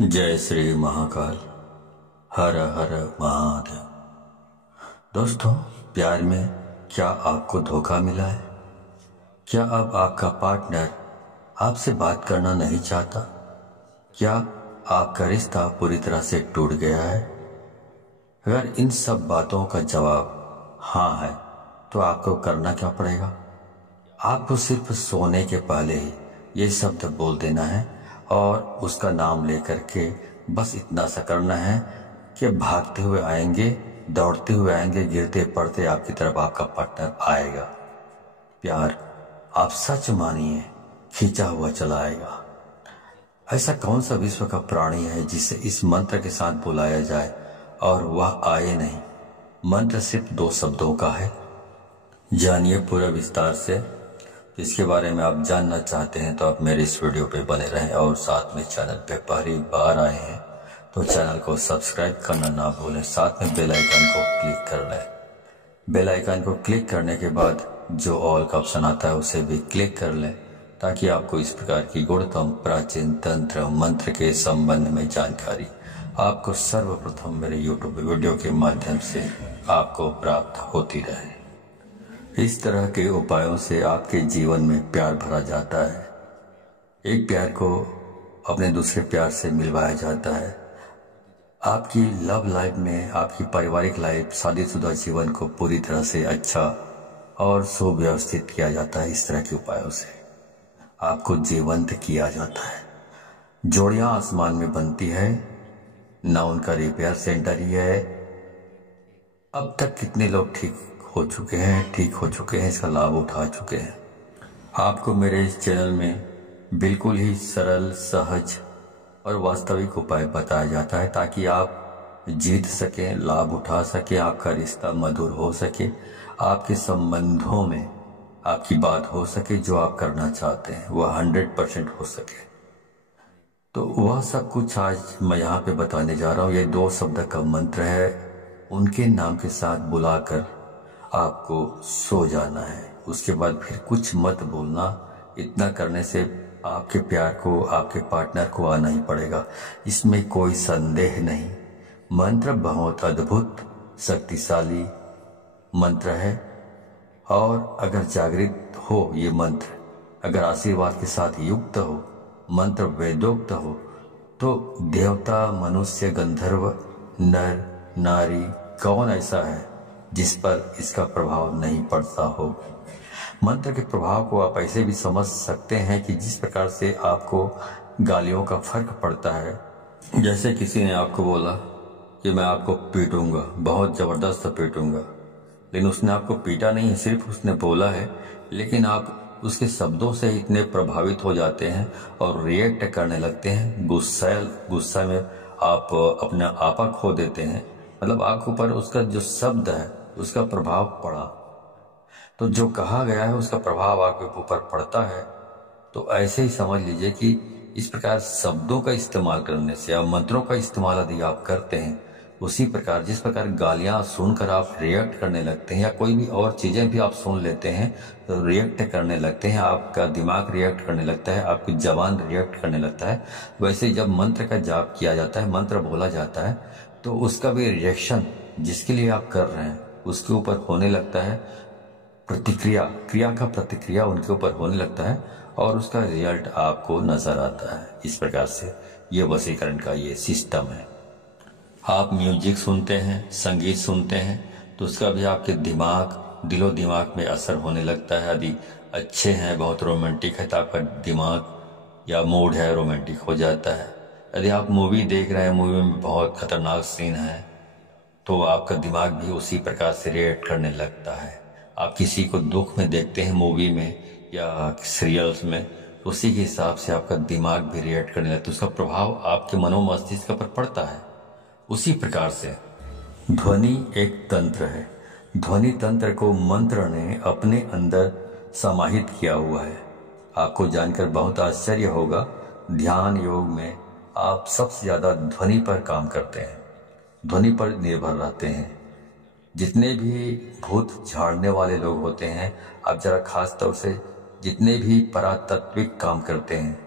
जय श्री महाकाल। हर हर महादेव। दोस्तों, प्यार में क्या आपको धोखा मिला है? क्या अब आपका पार्टनर आपसे बात करना नहीं चाहता? क्या आपका रिश्ता पूरी तरह से टूट गया है? अगर इन सब बातों का जवाब हाँ है तो आपको करना क्या पड़ेगा? आपको सिर्फ सोने के पहले ही ये शब्द बोल देना है और उसका नाम लेकर के बस इतना सा करना है कि भागते हुए आएंगे, दौड़ते हुए आएंगे, गिरते पड़ते आपकी तरफ आपका पार्टनर आएगा। प्यार आप सच मानिए खींचा हुआ चला आएगा। ऐसा कौन सा विश्व का प्राणी है जिसे इस मंत्र के साथ बुलाया जाए और वह आए नहीं? मंत्र सिर्फ 2 शब्दों का है। जानिए पूरा विस्तार से। इसके बारे में आप जानना चाहते हैं तो आप मेरे इस वीडियो पे बने रहें और साथ में चैनल पे पहली बार आए हैं तो चैनल को सब्सक्राइब करना ना भूलें। साथ में बेल आइकन को क्लिक कर लें। बेल आइकन को क्लिक करने के बाद जो ऑल का ऑप्शन आता है उसे भी क्लिक कर लें ताकि आपको इस प्रकार की गुणतम प्राचीन तंत्र मंत्र के संबंध में जानकारी आपको सर्वप्रथम मेरे यूट्यूब वीडियो के माध्यम से आपको प्राप्त होती रहे। इस तरह के उपायों से आपके जीवन में प्यार भरा जाता है। एक प्यार को अपने दूसरे प्यार से मिलवाया जाता है। आपकी लव लाइफ में, आपकी पारिवारिक लाइफ, शादीशुदा जीवन को पूरी तरह से अच्छा और सुव्यवस्थित किया जाता है। इस तरह के उपायों से आपको जीवंत किया जाता है। जोड़ियां आसमान में बनती है, ना उनका रिपेयर सेंटर ही है। अब तक कितने लोग ठीक हो चुके हैं, इसका लाभ उठा चुके हैं। आपको मेरे इस चैनल में बिल्कुल ही सरल, सहज और वास्तविक उपाय बताया जाता है ताकि आप जीत सकें, लाभ उठा सकें, आपका रिश्ता मधुर हो सके, आपके संबंधों में आपकी बात हो सके, जो आप करना चाहते हैं वह 100% हो सके। तो वह सब कुछ आज मैं यहाँ पे बताने जा रहा हूँ। ये 2 शब्द का मंत्र है। उनके नाम के साथ बुलाकर आपको सो जाना है। उसके बाद फिर कुछ मत बोलना। इतना करने से आपके प्यार को, आपके पार्टनर को आना ही पड़ेगा, इसमें कोई संदेह नहीं। मंत्र बहुत अद्भुत, शक्तिशाली मंत्र है और अगर जागृत हो ये मंत्र, अगर आशीर्वाद के साथ युक्त हो, मंत्र वेदोक्त हो, तो देवता, मनुष्य, गंधर्व, नर, नारी, कौन ऐसा है जिस पर इसका प्रभाव नहीं पड़ता हो। मंत्र के प्रभाव को आप ऐसे भी समझ सकते हैं कि जिस प्रकार से आपको गालियों का फर्क पड़ता है। जैसे किसी ने आपको बोला कि मैं आपको पीटूंगा, बहुत जबरदस्त पीटूंगा, लेकिन उसने आपको पीटा नहीं है, सिर्फ उसने बोला है, लेकिन आप उसके शब्दों से इतने प्रभावित हो जाते हैं और रिएक्ट करने लगते हैं। गुस्सा में आप अपना आपा खो देते हैं। मतलब आपके ऊपर उसका जो शब्द है उसका प्रभाव पड़ा, तो जो कहा गया है उसका प्रभाव आपके ऊपर पड़ता है। तो ऐसे ही समझ लीजिए कि इस प्रकार शब्दों का इस्तेमाल करने से या मंत्रों का इस्तेमाल यदि आप करते हैं, उसी प्रकार जिस प्रकार गालियां सुनकर आप रिएक्ट करने लगते हैं या कोई भी और चीजें भी आप सुन लेते हैं तो रिएक्ट करने लगते हैं, आपका दिमाग रिएक्ट करने लगता है, आपकी जबान रिएक्ट करने लगता है। वैसे ही जब मंत्र का जाप किया जाता है, मंत्र बोला जाता है, तो उसका भी रिएक्शन जिसके लिए आप कर रहे हैं उसके ऊपर होने लगता है। क्रिया का प्रतिक्रिया उनके ऊपर होने लगता है और उसका रिजल्ट आपको नजर आता है। इस प्रकार से ये वशीकरण का ये सिस्टम है। आप म्यूजिक सुनते हैं, संगीत सुनते हैं, तो उसका भी आपके दिलो दिमाग में असर होने लगता है। यदि अच्छे हैं, बहुत रोमांटिक है, तो आपका दिमाग या मूड है रोमांटिक हो जाता है। यदि आप मूवी देख रहे हैं, मूवी में बहुत खतरनाक सीन है, तो आपका दिमाग भी उसी प्रकार से रिएक्ट करने लगता है। आप किसी को दुख में देखते हैं मूवी में या सीरियल्स में, तो उसी के हिसाब से आपका दिमाग भी रिएक्ट करने लगता है, उसका प्रभाव आपके मनोमस्तिष्क पर पड़ता है। उसी प्रकार से ध्वनि एक तंत्र है। ध्वनि तंत्र को मंत्र ने अपने अंदर समाहित किया हुआ है। आपको जानकर बहुत आश्चर्य होगा, ध्यान योग में आप सबसे ज्यादा ध्वनि पर काम करते हैं, ध्वनि पर निर्भर रहते हैं। जितने भी भूत झाड़ने वाले लोग होते हैं, आप जरा खास तौर से जितने भी परातात्विक काम करते हैं,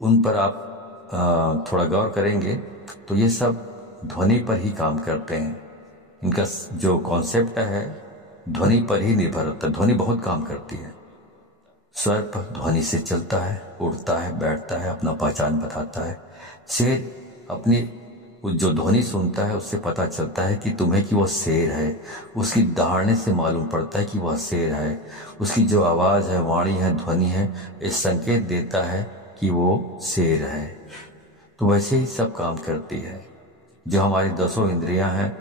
उन पर आप थोड़ा गौर करेंगे तो ये सब ध्वनि पर ही काम करते हैं। इनका जो कॉन्सेप्ट है ध्वनि पर ही निर्भर होता है। ध्वनि बहुत काम करती है। स्वर पर ध्वनि से चलता है, उड़ता है, बैठता है, अपना पहचान बताता है। शेर अपनी जो ध्वनि सुनता है उससे पता चलता है कि तुम्हें कि वह शेर है। उसकी दहाड़ने से मालूम पड़ता है कि वह शेर है। उसकी जो आवाज़ है, वाणी है, ध्वनि है, ये संकेत देता है कि वो शेर है। तो वैसे ही सब काम करती है। जो हमारी 10 इंद्रियां हैं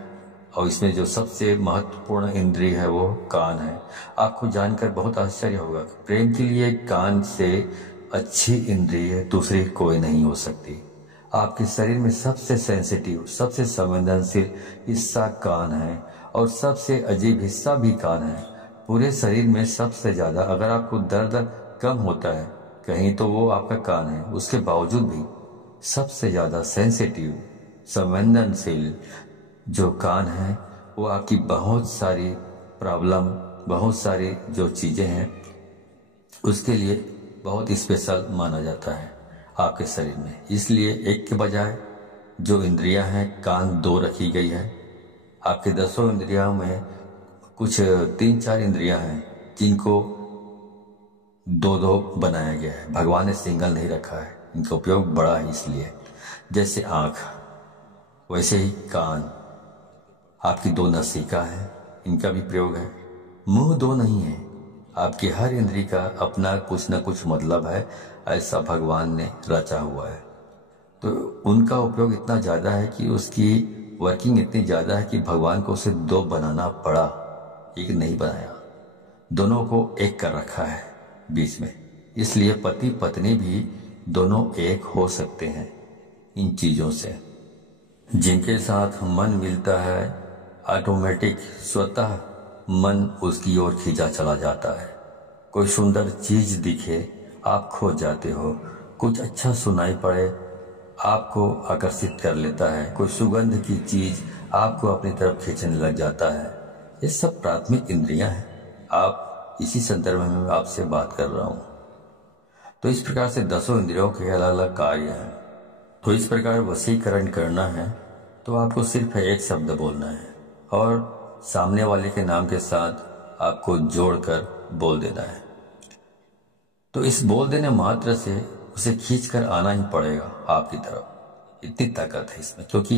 और इसमें जो सबसे महत्वपूर्ण इंद्रिय है वो कान है। आपको जानकर बहुत आश्चर्य होगा, प्रेम के लिए कान से अच्छी इंद्रिय दूसरी कोई नहीं हो सकती। आपके शरीर में सबसे सेंसिटिव, सबसे संवेदनशील हिस्सा कान है और सबसे अजीब हिस्सा भी कान है। पूरे शरीर में सबसे ज़्यादा अगर आपको दर्द कम होता है कहीं तो वो आपका कान है। उसके बावजूद भी सबसे ज़्यादा सेंसिटिव, संवेदनशील जो कान है वो आपकी बहुत सारी प्रॉब्लम, बहुत सारी जो चीज़ें हैं उसके लिए बहुत स्पेशल माना जाता है आपके शरीर में। इसलिए एक के बजाय जो इंद्रियां हैं कान 2 रखी गई है। आपके 10 इंद्रियों में कुछ 3-4 इंद्रियां हैं जिनको 2-2 बनाया गया है। भगवान ने सिंगल नहीं रखा है, इनका उपयोग बड़ा है। इसलिए जैसे आँख वैसे ही कान, आपकी 2 नासिका है, इनका भी प्रयोग है। मुंह 2 नहीं है। आपकी हर इंद्री का अपना कुछ न कुछ मतलब है, ऐसा भगवान ने रचा हुआ है। तो उनका उपयोग इतना ज़्यादा है कि उसकी वर्किंग इतनी ज़्यादा है कि भगवान को उसे 2 बनाना पड़ा, एक नहीं बनाया। दोनों को एक कर रखा है बीच में। इसलिए पति पत्नी भी दोनों एक हो सकते हैं इन चीज़ों से। जिनके साथ मन मिलता है ऑटोमेटिक स्वतः मन उसकी ओर खींचा चला जाता है। कोई सुंदर चीज दिखे आप खो जाते हो। कुछ अच्छा सुनाई पड़े आपको आकर्षित कर लेता है। कोई सुगंध की चीज आपको अपनी तरफ खींचने लग जाता है। ये सब प्राथमिक इंद्रियां हैं। आप इसी संदर्भ में मैं आपसे बात कर रहा हूँ। तो इस प्रकार से 10 इंद्रियों के अलग अलग कार्य हैं। तो इस प्रकार वशीकरण करना है तो आपको सिर्फ एक शब्द बोलना है और सामने वाले के नाम के साथ आपको जोड़कर बोल देना है। तो इस बोल देने मात्र से उसे खींचकर आना ही पड़ेगा आपकी तरफ। इतनी ताकत है इसमें, क्योंकि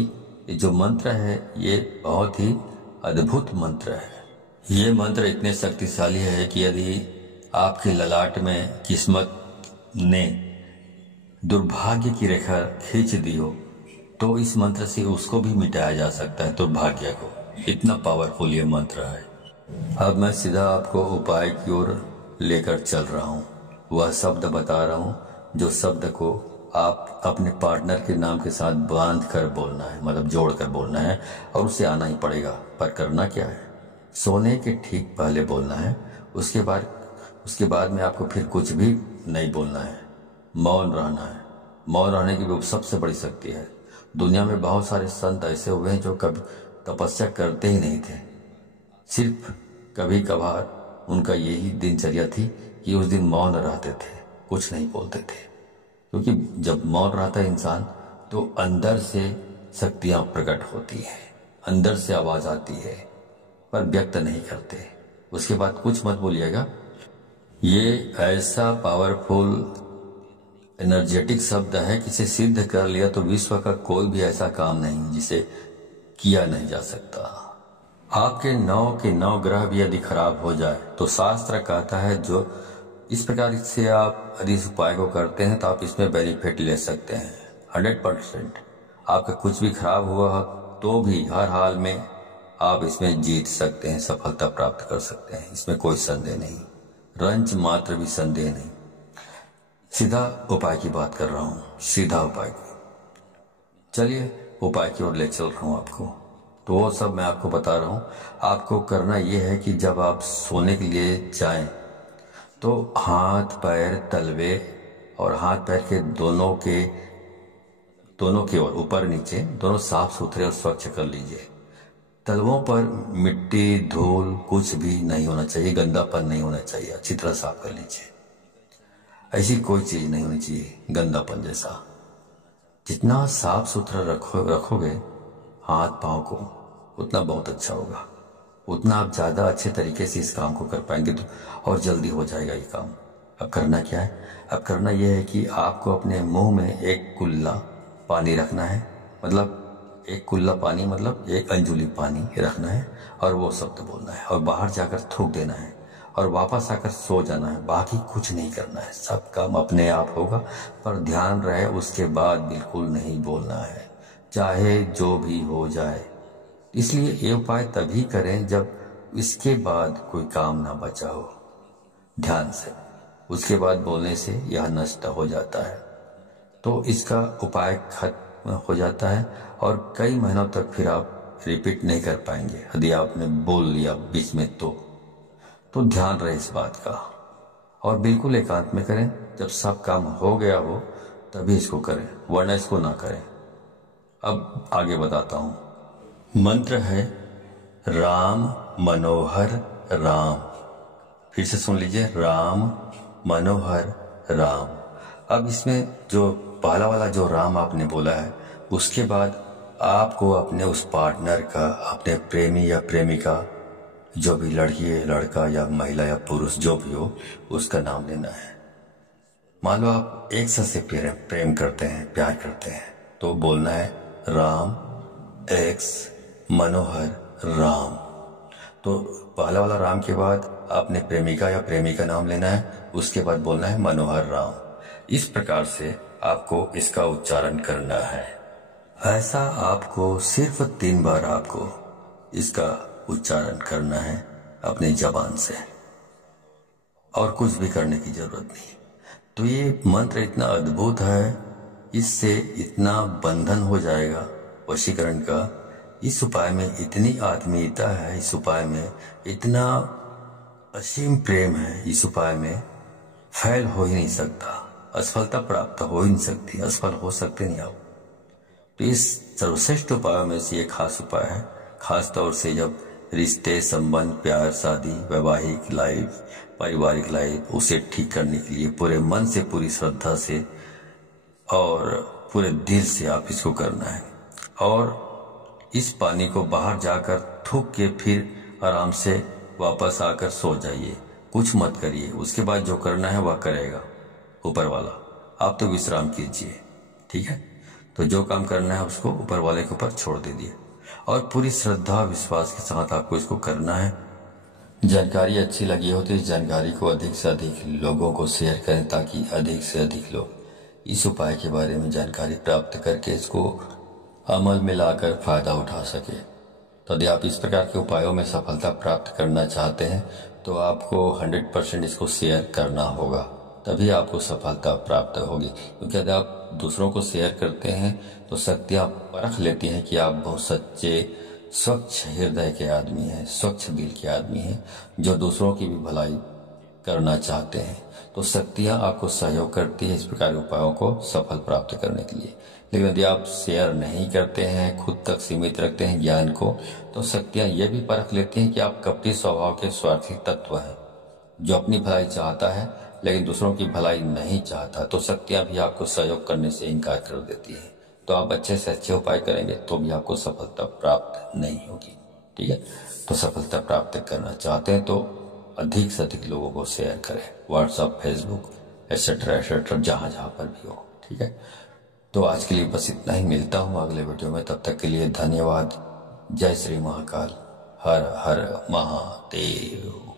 ये जो मंत्र है ये बहुत ही अद्भुत मंत्र है। ये मंत्र इतने शक्तिशाली है कि यदि आपके ललाट में किस्मत ने दुर्भाग्य की रेखा खींच दी हो तो इस मंत्र से उसको भी मिटाया जा सकता है, दुर्भाग्य को। इतना पावरफुल ये मंत्र है। अब मैं सीधा आपको उपाय की ओर लेकर चल रहा हूँ। वह शब्द बता रहा हूँ जो शब्द को आप अपने पार्टनर के नाम के साथ बांध कर बोलना है, मतलब जोड़ कर बोलना है और उसे आना ही पड़ेगा। पर करना क्या है, सोने के ठीक पहले बोलना है। उसके बाद में आपको फिर कुछ भी नहीं बोलना है, मौन रहना है। मौन रहने की भी सबसे बड़ी शक्ति है। दुनिया में बहुत सारे संत ऐसे हुए हैं जो कभी तपस्या करते ही नहीं थे। सिर्फ कभी कभार उनका यही दिनचर्या थी कि उस दिन मौन रहते थे, कुछ नहीं बोलते थे। क्योंकि जब मौन रहता है इंसान तो अंदर से शक्तियां प्रकट होती हैं, अंदर से आवाज आती है, पर व्यक्त नहीं करते। उसके बाद कुछ मत बोलिएगा। ये ऐसा पावरफुल एनर्जेटिक शब्द है कि इसे सिद्ध कर लिया तो विश्व का कोई भी ऐसा काम नहीं जिसे किया नहीं जा सकता। आपके 9 के 9 ग्रह भी यदि खराब हो जाए तो शास्त्र कहता है जो इस प्रकार से आप यदि इस उपाय को करते हैं तो आप इसमें बेनिफिट ले सकते हैं 100%। आपका कुछ भी खराब हुआ तो भी हर हाल में आप इसमें जीत सकते हैं, सफलता प्राप्त कर सकते हैं। इसमें कोई संदेह नहीं, रंच मात्र भी संदेह नहीं। सीधा उपाय की बात कर रहा हूँ, सीधा उपाय की। चलिए उपाय की ओर ले चल रहा हूँ आपको। तो वो सब मैं आपको बता रहा हूँ। आपको करना ये है कि जब आप सोने के लिए जाएं तो हाथ पैर तलवे और हाथ पैर के दोनों के ओर ऊपर नीचे दोनों साफ सुथरे और स्वच्छ कर लीजिए। तलवों पर मिट्टी धूल कुछ भी नहीं होना चाहिए, गंदापन नहीं होना चाहिए। अच्छी तरह साफ कर लीजिए। ऐसी कोई चीज नहीं होनी चाहिए गंदापन जैसा। जितना साफ सुथरा रखोगे हाथ पाँव को, उतना बहुत अच्छा होगा, उतना आप ज़्यादा अच्छे तरीके से इस काम को कर पाएंगे तो और जल्दी हो जाएगा ये काम। अब करना क्या है? अब करना यह है कि आपको अपने मुंह में एक कुल्ला पानी रखना है, मतलब एक कुल्ला पानी मतलब एक अंजुली पानी रखना है और वो शब्द बोलना है और बाहर जाकर थूक देना है और वापस आकर सो जाना है। बाकी कुछ नहीं करना है, सब काम अपने आप होगा, पर ध्यान रहे उसके बाद बिल्कुल नहीं बोलना है, चाहे जो भी हो जाए। इसलिए ये उपाय तभी करें जब इसके बाद कोई काम ना बचा हो। ध्यान से उसके बाद बोलने से यह नष्ट हो जाता है, तो इसका उपाय खत्म हो जाता है और कई महीनों तक फिर आप रिपीट नहीं कर पाएंगे यदि आपने बोल लिया बीच में तो ध्यान रहे इस बात का। और बिल्कुल एकांत में करें, जब सब काम हो गया हो तभी इसको करें, वरना इसको ना करें। अब आगे बताता हूं। मंत्र है राम मनोहर राम। फिर से सुन लीजिए, राम मनोहर राम। अब इसमें जो पहला वाला जो राम आपने बोला है, उसके बाद आपको अपने उस पार्टनर का, अपने प्रेमी या प्रेमिका, जो भी लड़की है, लड़का या महिला या पुरुष जो भी हो, उसका नाम लेना है। मान लो आप एक साथ से प्रेम करते हैं, प्यार करते हैं, तो बोलना है राम एक्स मनोहर राम। तो पहला वाला राम के बाद आपने प्रेमिका या प्रेमी का नाम लेना है, उसके बाद बोलना है मनोहर राम। इस प्रकार से आपको इसका उच्चारण करना है। ऐसा आपको सिर्फ 3 बार आपको इसका उच्चारण करना है अपनी जबान से, और कुछ भी करने की जरूरत नहीं। तो ये मंत्र इतना अद्भुत है, इससे इतना बंधन हो जाएगा वशीकरण का। इस उपाय में इतनी आत्मीयता है, इस उपाय में इतना असीम प्रेम है, इस उपाय में फैल हो ही नहीं सकता, असफलता प्राप्त हो ही नहीं सकती, असफल हो सकते नहीं आप। तो इस सर्वश्रेष्ठ उपायों में से ये खास उपाय है, खास तौर से जब रिश्ते, संबंध, प्यार, शादी, वैवाहिक लाइफ, पारिवारिक लाइफ, उसे ठीक करने के लिए पूरे मन से, पूरी श्रद्धा से और पूरे दिल से आप इसको करना है। और इस पानी को बाहर जाकर थूक के फिर आराम से वापस आकर सो जाइए, कुछ मत करिए। उसके बाद जो करना है वह करेगा ऊपर वाला, आप तो विश्राम कीजिए, ठीक है। तो जो काम करना है उसको ऊपर वाले के ऊपर छोड़ दीजिए और पूरी श्रद्धा विश्वास के साथ आपको इसको करना है। जानकारी अच्छी लगी हो तो इस जानकारी को अधिक से अधिक लोगों को शेयर करें, ताकि अधिक से अधिक लोग इस उपाय के बारे में जानकारी प्राप्त करके इसको अमल में लाकर फायदा उठा सके। तो यदि आप इस प्रकार के उपायों में सफलता प्राप्त करना चाहते हैं तो आपको 100% इसको शेयर करना होगा, तभी आपको सफलता प्राप्त होगी। क्योंकि यदि आप दूसरों को शेयर करते हैं तो शक्तियाँ परख लेती हैं कि आप बहुत सच्चे, स्वच्छ हृदय के आदमी हैं, स्वच्छ दिल के आदमी हैं, जो दूसरों की भी भलाई करना चाहते हैं। तो शक्तियाँ आपको सहयोग करती है इस प्रकार के उपायों को सफल प्राप्त करने के लिए। लेकिन यदि आप शेयर नहीं करते हैं, खुद तक सीमित रखते हैं ज्ञान को, तो शक्तियाँ ये भी परख लेती हैं कि आप कपटी स्वभाव के स्वार्थी तत्व हैं, जो अपनी भलाई चाहता है लेकिन दूसरों की भलाई नहीं चाहता। तो शक्तियाँ भी आपको सहयोग करने से इनकार कर देती है। तो आप अच्छे से अच्छे उपाय करेंगे तो भी आपको सफलता प्राप्त नहीं होगी, ठीक है। तो सफलता प्राप्त करना चाहते हैं तो अधिक से अधिक लोगों को शेयर करें, व्हाट्सएप, फेसबुक एटसेट्रा जहाँ जहाँ पर भी हो, ठीक है। तो आज के लिए बस इतना ही, मिलता हूँ अगले वीडियो में, तब तक के लिए धन्यवाद। जय श्री महाकाल, हर हर महादेव।